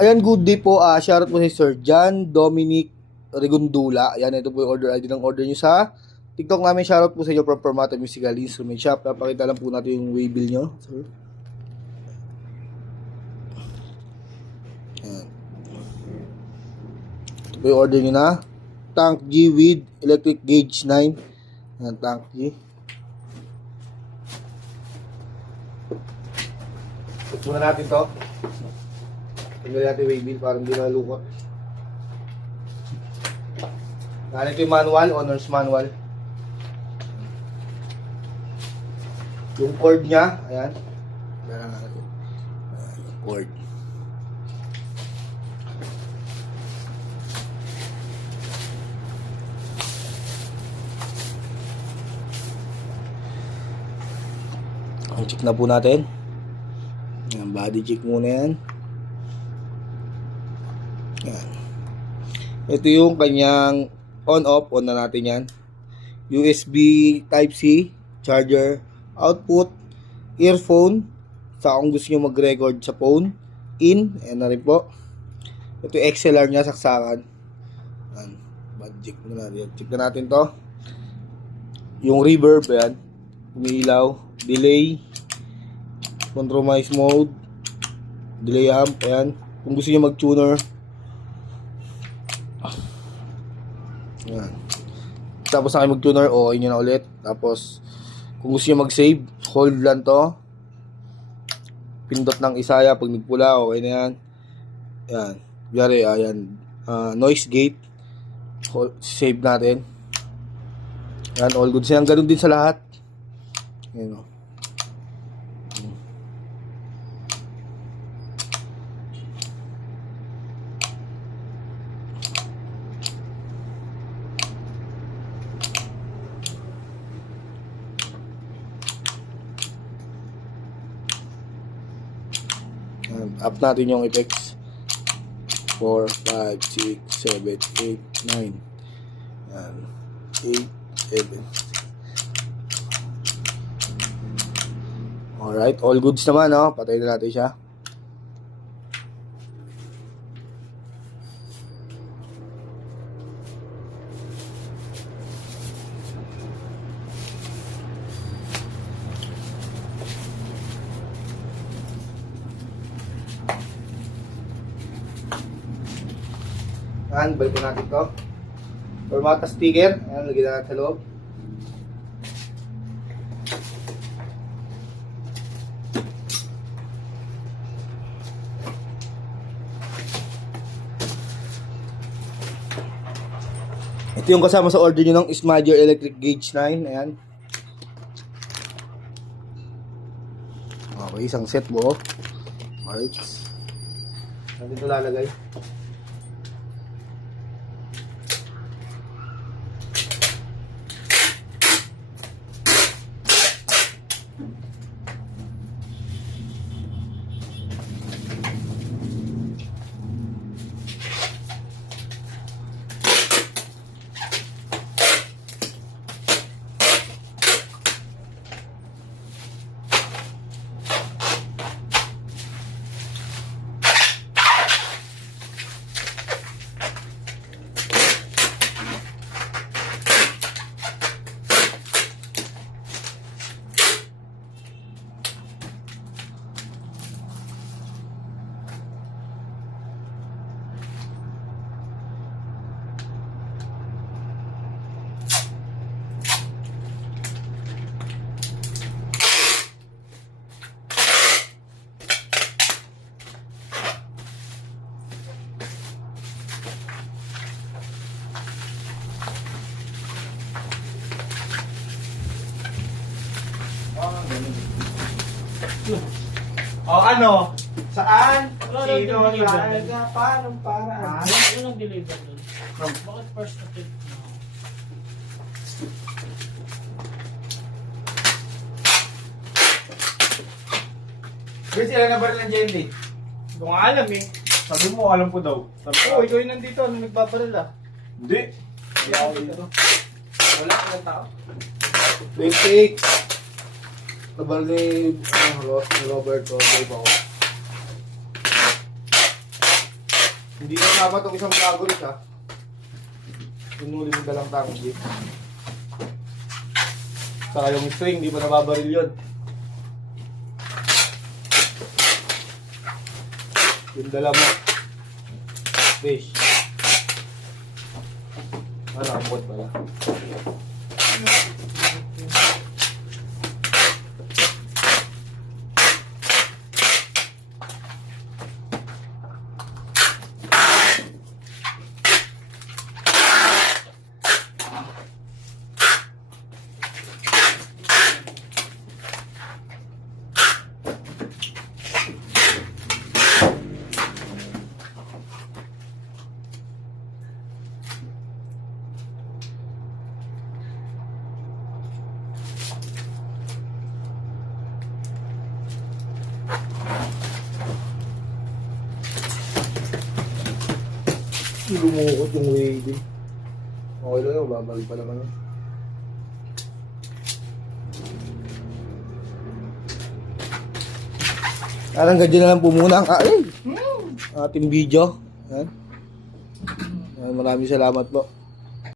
Ayan, good day po. Shoutout po si Sir John Dominic Regundula. Ayan, ito po yung order ID ng order nyo sa TikTok namin. Shoutout po sa inyo from Permata Musical Instrument Shop. Napakita lang po natin yung waybill nyo, sir. Ayan. Ito po yung order nyo na Tank G with electric gauge 9. Ayan, Tank G. Ito muna natin to. Tingnan natin waybill para hindi nalukot. Ganito yung manual, owner's manual. Yung cord niya, ayan. Ayan yung cord. Ang check na po natin. Ayan, body check muna yan. Ayan. Ito yung kanyang on-off. On na natin yan. USB Type-C, charger, output, earphone, sa kung gusto nyo mag-record sa phone, in, ayan na rin po. Ito yung XLR nya, saksakan. Ayan, body check muna natin. Check na natin to. Yung reverb, ayan. Umiilaw, delay, compromise mode, delay amp, ayan. Kung gusto nyo mag-tuner, ayan. Tapos na kayo mag-tuner, okay nyo na ulit. Tapos, kung gusto nyo mag-save, hold lang to. Pindot ng isaya, pag nagpula, okay na yan. Ayan. Biyari, ayan. Noise gate. Save natin. Ayan, all good. Ayan, ganun din sa lahat. Ayan o. Up natin yung effects. 4, 5, 6, 7, 8, 9. Ayan. 8, 7. Alright, all goods naman, no? Patayin na natin siya. Ayan, balik na natin to. Permata sticker. Ayan, lagyan na natin sa loob. Ito yung kasama sa order nyo ng Smadger Electric Gauge 9. Ayan. Okay, isang set buo. Alright. Saan dito lalagay? O ano? Saan? Wala Sino? nang deliver. Saan? Paano? Paraan? Walang deliver doon. Bakit first attempt mo? Kasi sila na baril ng jelly. Hindi ko nga alam eh. Sabi mo, alam ko daw. Sabi ko, ikaw yung nandito. Ano nagbabaril ah? Hindi. Hindi ako dito. Wala, ilang tao? 28. Nabal ni Robert o may pa ako. Hindi na dapat itong isang bagorit ha. Pinuli mo dalang tanggi. Saka yung string, di pa nababaril yun. Yung dala mo. Fish. Nakapot pala. Lumukot yung waving. Okay lang yun, babalik pa naman. Parang ganyan na lang po muna ang ating video. Yan. Maraming salamat po.